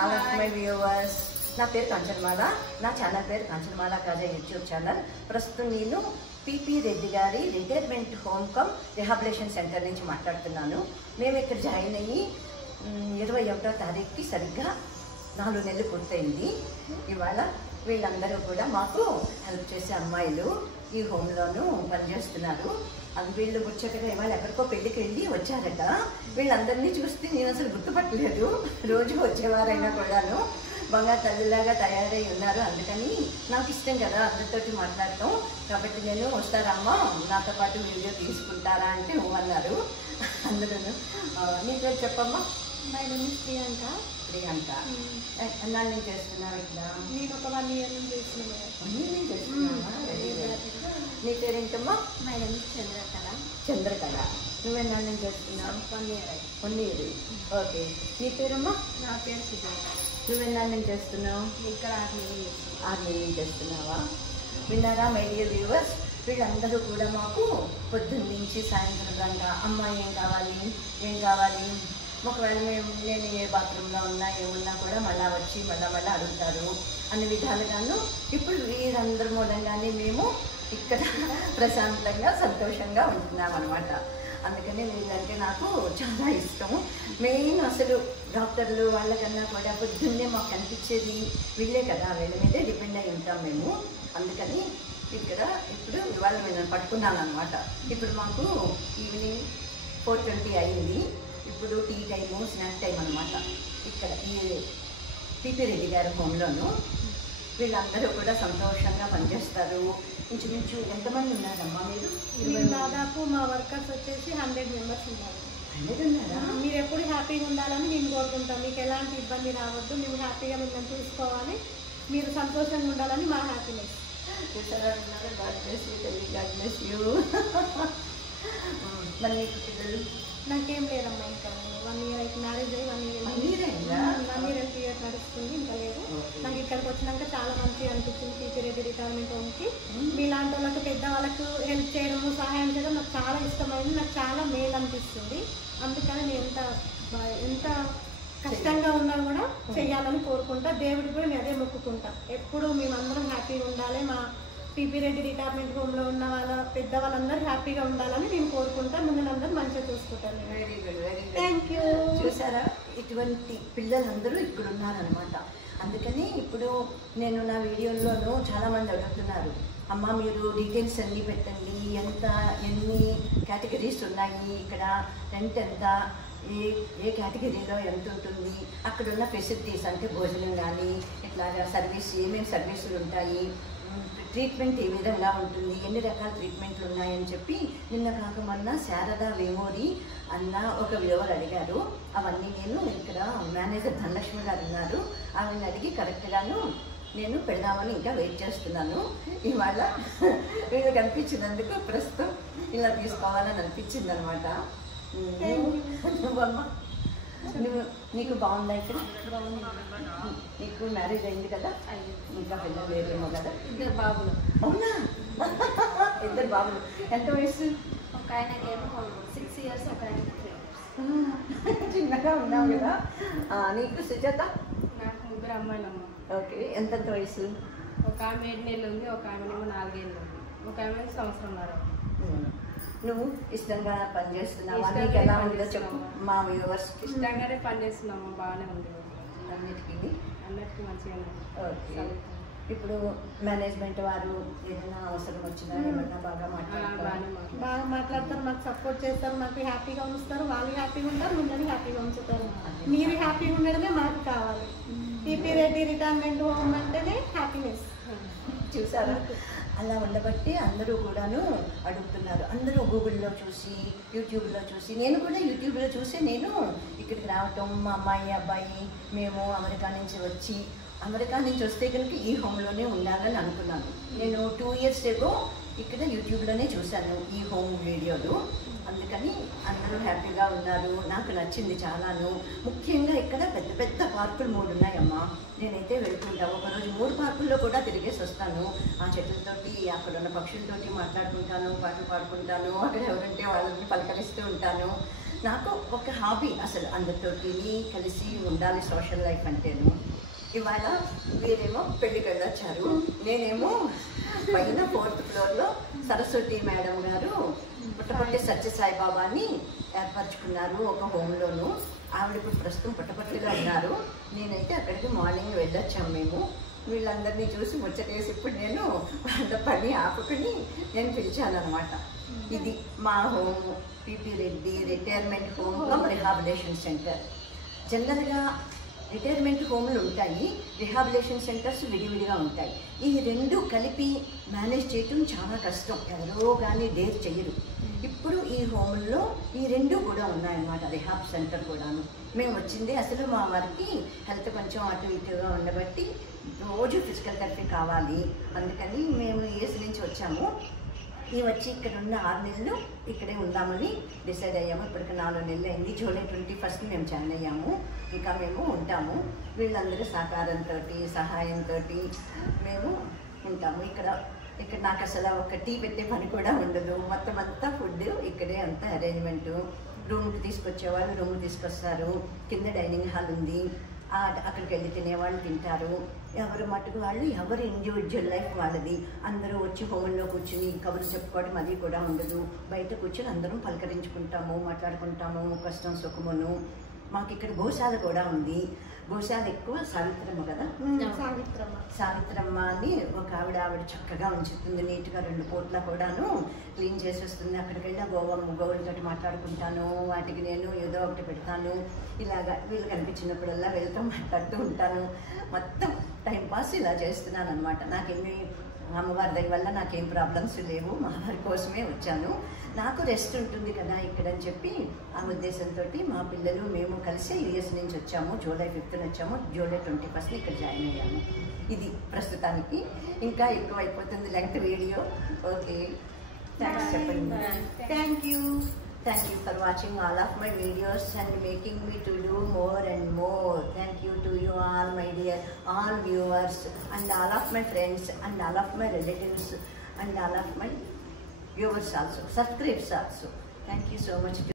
All of my viewers. నా పేరు కాంచనమాల. నా ఛానల్ పేరు కాంచనమాల కాజా యూట్యూబ్ ఛానల్. ప్రస్తుతం నేను పిపి రెడ్డి గారి retirement home cum rehabilitation centre నుంచి మాట్లాడుతున్నాను. మేము ఇక్కడ జాయిన్ అయ్యి 21వ తారీఖుకి సరిగ్గా 4 నెలలు పూర్తయింది. ఇవాళ వీళ్ళందరూ కూడా మాకు హెల్ప్ చేసే అమ్మాయిలు ఈ హోమ్లోనూ పనిచేస్తున్నారు. అది వీళ్ళు వచ్చాక ఇవాళ ఎక్కడికో పెళ్ళికి వెళ్ళి వచ్చారట. వీళ్ళందరినీ చూస్తే నేను అసలు గుర్తుపట్టలేదు. రోజు వచ్చేవారైనా కూడాను బంగారు తల్లిలాగా తయారై ఉన్నారు. అందుకని నాకు ఇష్టం కదా అందరితోటి మాట్లాడటం. కాబట్టి నేను వస్తారమ్మా నాతో పాటు వీడియో తీసుకుంటారా అంటే నువ్వన్నారు. అందరూ నీ పేరు చెప్పమ్మా. My name is Priyanka. Priyanka ఎన్నాళ్ళు నేను చేస్తున్నావు ఇట్లా? నేను ఒక 1 year నుంచి చేస్తున్నాను. నీ పేరేంటమ్మా? My name is Chandrakala. Chandrakala. నువ్వెన్నాళ్ళు నేను చేస్తున్నావు? 1 year. 1 year. ఓకే. నీ పేరమ్మా? నా పేరు సుజాత. నువ్వెన్నాళ్ళు నేను చేస్తున్నావు? ఇక్కడ 6 నెలలు. 6 నెలలు చేస్తున్నావా? విన్నారా మై డియర్ వ్యూవర్స్? వీళ్ళందరూ కూడా మాకు పొద్దున్న నుంచి సాయంత్రం దాకా అమ్మాయి ఏం కావాలి ఒకవేళ నేను ఏ బాత్రూంలో ఉన్నా ఏమున్నా కూడా మళ్ళీ వచ్చి మళ్ళీ అడుగుతారు. అన్ని విధాలుగాను ఇప్పుడు వీరందరి మూలంగానే మేము ఇక్కడ ప్రశాంతంగా సంతోషంగా ఉంటున్నాం అనమాట. అందుకని వీళ్ళంటే నాకు చాలా ఇష్టం. మెయిన్ అసలు డాక్టర్లు వాళ్ళకన్నా కూడా పొద్దున్నే మాకు కనిపించేది వీళ్ళే కదా, వీళ్ళ మీదే డిపెండ్ అయి ఉంటాం మేము. అందుకని ఇక్కడ ఇప్పుడు ఇవాళ నేను పట్టుకున్నాను అనమాట. ఇప్పుడు మాకు ఈవినింగ్ 4:20 అయింది. ఇప్పుడు టీ టైము స్నాక్ టైం అనమాట. ఇక్కడ ఈ పిపి రెడ్డి గారి హోమ్లోను వీళ్ళందరూ కూడా సంతోషంగా పనిచేస్తారు. ఇంచుమించు ఎంతమంది ఉన్నారమ్మా మీరు? దాదాపు మా వర్కర్స్ వచ్చేసి 100 members ఉన్నారు. 100 ఉన్నారా? మీరు ఎప్పుడు హ్యాపీగా ఉండాలని మేము కోరుకుంటాం. మీకు ఎలాంటి ఇబ్బంది రావద్దు, మేము హ్యాపీగా మిమ్మల్ని చూసుకోవాలి, మీరు సంతోషంగా ఉండాలని మా హ్యాపీనెస్. గాడ్ బ్లెస్ యూ తల్లి, గాడ్ బ్లెస్ యూ. మరి మీకు పిల్లలు? నాకేం లేదమ్మా. ఇంకా 1 year అయితే మ్యారేజ్ అయ్యి 1 year 1 year అయిందా? 1 year 2 years నడుస్తుంది. ఇంకా లేదు. నాకు ఇక్కడికి వచ్చినాక చాలా మంచిగా అనిపించింది. పిపి రెడ్డి రిటైర్మెంట్ హోమ్కి మీలాంటి వాళ్ళకి పెద్ద వాళ్ళకు హెల్ప్ చేయడము సహాయం చేయడం నాకు చాలా ఇష్టమైంది. నాకు చాలా మేలు అనిపిస్తుంది. అందుకని నేను ఎంత కష్టంగా ఉన్నా కూడా చెయ్యాలని కోరుకుంటా. దేవుడికి కూడా నేను అదే మొక్కుకుంటా. ఎప్పుడు మేమందరం హ్యాపీగా ఉండాలి, మా పిపి రెడ్డి రిటైర్మెంట్ హోమ్లో ఉన్న వాళ్ళ పెద్దవాళ్ళందరూ హ్యాపీగా ఉండాలని నేను కోరుకుంటా. మిమ్మల్ని అందరూ మంచిగా చూసుకుంటాను. Very good, very good. Thank you. చూసారా, ఇటువంటి పిల్లలందరూ ఇక్కడ ఉన్నారనమాట. అందుకని ఇప్పుడు నేను నా వీడియోల్లోనూ చాలామంది అడుగుతున్నారు, అమ్మ మీరు డీటెయిల్స్ అన్నీ పెట్టండి, ఎన్ని కేటగిరీస్ ఉన్నాయి, ఇక్కడ రెంట్ ఎంత, ఏ కేటగిరీలో ఎంత ఉంటుంది, అక్కడున్న ఫెసిలిటీస్ అంటే భోజనం కానీ ఇట్లాగా సర్వీస్ ఏమేమి సర్వీసులు ఉంటాయి, ట్రీట్మెంట్ ఏ విధంగా ఉంటుంది, ఎన్ని రకాల ట్రీట్మెంట్లు ఉన్నాయని చెప్పి నిన్న కాక మొన్న శారదా వేమూరి అన్న ఒక వ్యూవర్ అడిగారు. అవన్నీ నేను ఇక్కడ మేనేజర్ ధనలక్ష్మి గారు ఉన్నారు, ఆమెను అడిగి కరెక్ట్గాను నేను పెడదామని ఇంకా వెయిట్ చేస్తున్నాను. ఇవాళ వీళ్ళు కనిపించినందుకు ప్రస్తుతం ఇలా తీసుకోవాలని అనిపించింది అనమాట. నువ్వమ్మా నీకు బాగుందా ఇక్కడ? నీకు మ్యారేజ్ అయింది కదా, ఇంకా పిల్లలు లేరేమో కదా? 2 బాబులు. అవునా? 2 బాబులు. ఎంత వయసు? ఒక ఆయనకేమో 6 years, ఒక ఆయనకి 3 years. చిన్నగా ఉన్నావు కదా. నీకు సుజాత? నాకు 3 అమ్మాయిలమ్మ. ఓకే. ఎంతెంత వయసు? ఒక ఆమె 7 నెలలు ఉంది, ఒక ఆమెనేమో 4 ఏళ్ళు ఉంది, ఒక ఆమె 1 సంవత్సరంన్నర. నువ్వు ఇష్టంగా పనిచేస్తున్నావా? నీకు ఎలా ఉందో చెప్పు మా వ్యూవర్స్. ఇష్టంగానే పనిచేస్తున్నాము, బాగానే ఉంది. అన్నిటికీ మంచిగా ఉంది. ఓకే. ఇప్పుడు మేనేజ్మెంట్ వారు ఏదైనా అవసరం వచ్చినా ఏమన్నా బాగా మాట్లాడతారు, మాకు సపోర్ట్ చేస్తారు, మాకు హ్యాపీగా ఉంచుతారు, వాళ్ళు హ్యాపీగా ఉంటారు, మిమ్మల్ని హ్యాపీగా ఉంచుతారు. మీరు హ్యాపీగా ఉండడమే మాకు కావాలి. పిపి రెడ్డి రిటైర్మెంట్ హోమ్ అంటేనే హ్యాపీనెస్. చూసారా, అలా ఉండబట్టి అందరూ కూడాను అడుగుతున్నారు. అందరూ గూగుల్లో చూసి యూట్యూబ్లో చూసి, నేను కూడా యూట్యూబ్లో చూసి నేను ఇక్కడికి రావటం, మా అమ్మాయి అబ్బాయి మేము అమెరికా నుంచి వస్తే కనుక ఈ హోమ్లోనే ఉండాలని అనుకున్నాను. నేను 2 years ago ఇక్కడ యూట్యూబ్లోనే చూశాను ఈ హోమ్ వీడియోలు. అందుకని అందరూ హ్యాపీగా ఉన్నారు. నాకు నచ్చింది చాలాను. ముఖ్యంగా ఇక్కడ పెద్ద పెద్ద పార్కులు 3 ఉన్నాయమ్మా. నేనైతే వెళ్తుంటాను. ఒకరోజు 3 పార్కుల్లో కూడా తిరిగేసి వస్తాను. ఆ చెట్లతోటి అక్కడ ఉన్న పక్షులతోటి మాట్లాడుకుంటాను, పాటలు పాడుకుంటాను, అక్కడ ఎవరంటే వాళ్ళని పలకరిస్తూ ఉంటాను. నాకు ఒక హాబీ అసలు అందరితోటి కలిసి ఉండాలి సోషల్ లైఫ్ అంటేను. ఇవాళ వీరేమో పెళ్ళికి వెళ్ళొచ్చారు, నేనేమో పైన 4th ఫ్లోర్లో సరస్వతి మేడం గారు పుట్టపర్తి సత్యసాయిబాబాని ఏర్పరచుకున్నారు ఒక హోమ్లోను. ఆవిడ ఇప్పుడు ప్రస్తుతం పుట్టపర్తిలో ఉన్నారు. నేనైతే అక్కడికి మార్నింగ్ వెళ్ళొచ్చాము మేము. వీళ్ళందరినీ చూసి ముచ్చటేసి ఇప్పుడు నేను వాళ్ళ పని ఆపుకుని నేను పిలిచాను అనమాట. ఇది మా home, P P Reddy retirement home cum rehabilitation centre. జనరల్గా రిటైర్మెంట్ హోమ్లు ఉంటాయి, రిహాబిలేషన్ సెంటర్స్ విడివిడిగా ఉంటాయి. ఈ రెండు కలిపి మేనేజ్ చేయటం చాలా కష్టం, ఎవరో కానీ డేర్ చేయరు. ఇప్పుడు ఈ హోమ్లో ఈ రెండు కూడా ఉన్నాయన్నమాట, రిహాబ్ సెంటర్ కూడాను. మేము వచ్చింది అసలు మా వారికి హెల్త్ కొంచెం అటు ఇటుగా ఉండబట్టి రోజు ఫిజికల్ థెరపీ కావాలి, అందుకని మేము యూఎస్ నుంచి వచ్చాము. ఈ వచ్చి ఇక్కడ ఉన్న 6 నెలలు ఇక్కడే ఉందామని డిసైడ్ అయ్యాము. ఇప్పటికి 4 నెలలు అయింది. జూలై 21st మేము జాయిన్ అయ్యాము. ఇంకా మేము ఉంటాము. వీళ్ళందరూ సహకారంతో సహాయంతో మేము ఉంటాము. ఇక్కడ నాకు అసలు ఒక టీ పెట్టే పని కూడా ఉండదు. మొత్తం అంతా ఫుడ్ ఇక్కడే అంతా అరేంజ్మెంటు. రూమ్కి తీసుకొచ్చేవాళ్ళు రూమ్కి తీసుకొస్తారు. కింద డైనింగ్ హాల్ ఉంది, అక్కడికి వెళ్ళి తినేవాళ్ళు తింటారు. ఎవరు మటుకు వాళ్ళు ఎవరు ఇండివిజువల్ లైఫ్ వాళ్ళది. అందరూ వచ్చి హోమ్లో కూర్చుని కబుర్లు చెప్పుకోవడం అది కూడా ఉండదు. బయట కూర్చొని అందరం పలకరించుకుంటాము, మాట్లాడుకుంటాము, కష్టం సుఖమును. మాకు ఇక్కడ గోశాల కూడా ఉంది. గోశాల ఎక్కువ సావిత్రమ్మ కదా, సావిత్రమ్మ అని ఒక ఆవిడ చక్కగా ఉంచుతుంది నీట్గా. 2 పూట్ల కూడాను క్లీన్ చేసేస్తుంది. అక్కడికి వెళ్ళి గోవులతో మాట్లాడుకుంటాను, వాటికి నేను ఏదో ఒకటి పెడతాను. ఇలాగా వీళ్ళు కనిపించినప్పుడల్లా వెళ్తూ మాట్లాడుతూ ఉంటాను. మొత్తం టైంపాస్ ఇలా చేస్తున్నాను అనమాట. నాకేమి అమ్మవారి దయ వల్ల నాకేం ప్రాబ్లమ్స్ లేవు. మా వారి కోసమే వచ్చాను. నాకు రెస్ట్ ఉంటుంది కదా ఇక్కడ అని చెప్పి ఆ ఉద్దేశంతో మా పిల్లలు మేము కలిసి యూఎస్ నుంచి వచ్చాము. జూలై 5th వచ్చాము. జూలై 21st ఇక్కడ జాయిన్ అయ్యాము. ఇది ప్రస్తుతానికి. ఇంకా ఎక్కువ అయిపోతుంది లెంగ్త్ వీడియో. ఓకే, థ్యాంక్స్ చెప్పండి. Thank you for watching all of my videos and making me to do more and more. Thank you to you all, my dear, all viewers and all of my friends and all of my relatives and all of my viewers also, subscribers also. Thank you so much.